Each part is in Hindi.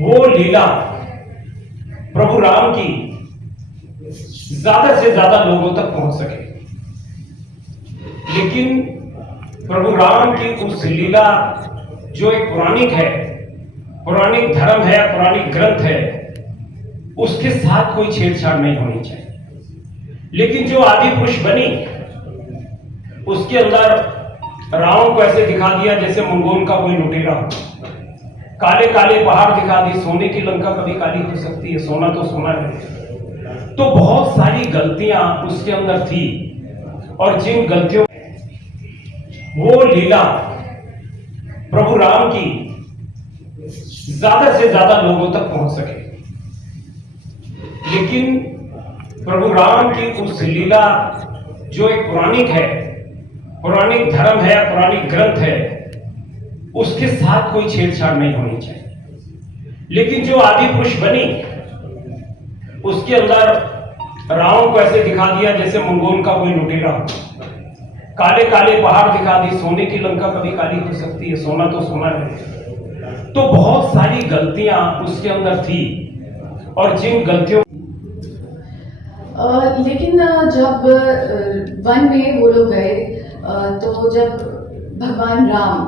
वो लीला प्रभु राम की ज्यादा से ज्यादा लोगों तक पहुंच सके। लेकिन प्रभु राम की उस लीला जो एक पौराणिक है, पौराणिक धर्म है, पौराणिक ग्रंथ है, उसके साथ कोई छेड़छाड़ नहीं होनी चाहिए। लेकिन जो आदि पुरुष बनी, उसके अंदर रावण को ऐसे दिखा दिया जैसे मंगोल का कोई लुटेरा हो। काले काले पहाड़ दिखा दी, सोने की लंका कभी काली हो सकती है, सोना तो सोना है। तो बहुत सारी गलतियां उसके अंदर थी, और जिन गलतियों वो लीला प्रभु राम की ज्यादा से ज्यादा लोगों तक पहुंच सके। लेकिन प्रभु राम की उस लीला जो एक पौराणिक है, पौराणिक धर्म है, पौराणिक ग्रंथ है, उसके साथ कोई छेड़छाड़ नहीं होनी चाहिए। लेकिन जो आदि पुरुष बनी, उसके अंदर रावण को ऐसे दिखा दिया जैसे मंगोल का कोई लुटेरा हो। काले काले पहाड़ दिखा दी, सोने की लंका कभी काली हो सकती है, सोना तो सोना है। तो बहुत सारी गलतियां उसके अंदर थी, और जिन गलतियों लेकिन जब वन में वो लोग गए, तो जब भगवान राम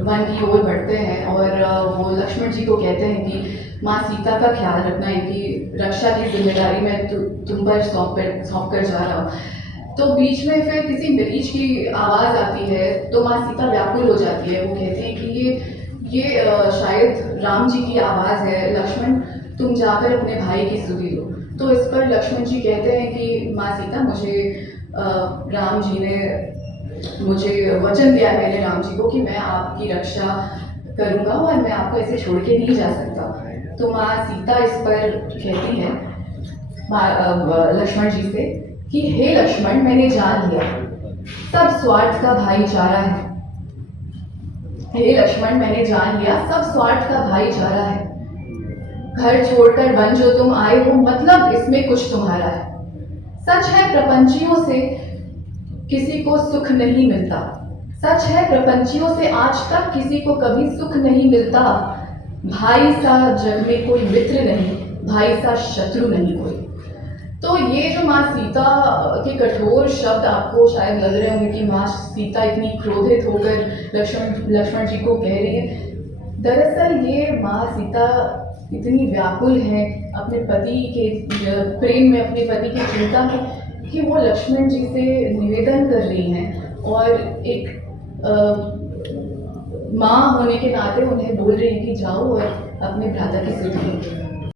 वन की ओर बढ़ते हैं और वो लक्ष्मण जी को कहते हैं कि माँ सीता का ख्याल रखना, इनकी रक्षा की जिम्मेदारी मैं तुम पर सौंप कर जा रहा हूँ। तो बीच में फिर किसी मरीज की आवाज़ आती है, तो माँ सीता व्याकुल हो जाती है। वो कहते हैं कि ये शायद राम जी की आवाज़ है, लक्ष्मण तुम जाकर अपने भाई की सुधि लो। तो इस पर लक्ष्मण जी कहते हैं कि माँ सीता, मुझे राम जी ने मुझे वचन दिया है, मैंने राम जी को, कि मैं आपकी रक्षा करूँगा और मैं आपको ऐसे छोड़ के नहीं जा सकता। तो माँ सीता इस पर कहती है लक्ष्मण जी से कि हे लक्ष्मण, मैंने जान लिया सब स्वार्थ का भाईचारा है। हे लक्ष्मण, मैंने जान लिया सब स्वार्थ का भाईचारा है। घर छोड़कर वन जो तुम आए हो, मतलब इसमें कुछ तुम्हारा है। सच है प्रपंचियों से किसी को सुख नहीं मिलता, सच है प्रपंचियों से आज तक किसी को कभी सुख नहीं मिलता। भाई सा जग में कोई मित्र नहीं, भाई सा शत्रु नहीं कोई। तो ये जो माँ सीता के कठोर शब्द आपको शायद लग रहे होंगे कि माँ सीता इतनी क्रोधित होकर लक्ष्मण जी को कह रही है, दरअसल ये माँ सीता इतनी व्याकुल है अपने पति के प्रेम में, अपने पति की चिंता में, कि वो लक्ष्मण जी से निवेदन कर रही हैं और एक माँ होने के नाते उन्हें बोल रही हैं कि जाओ और अपने भ्राता की सुधि लो।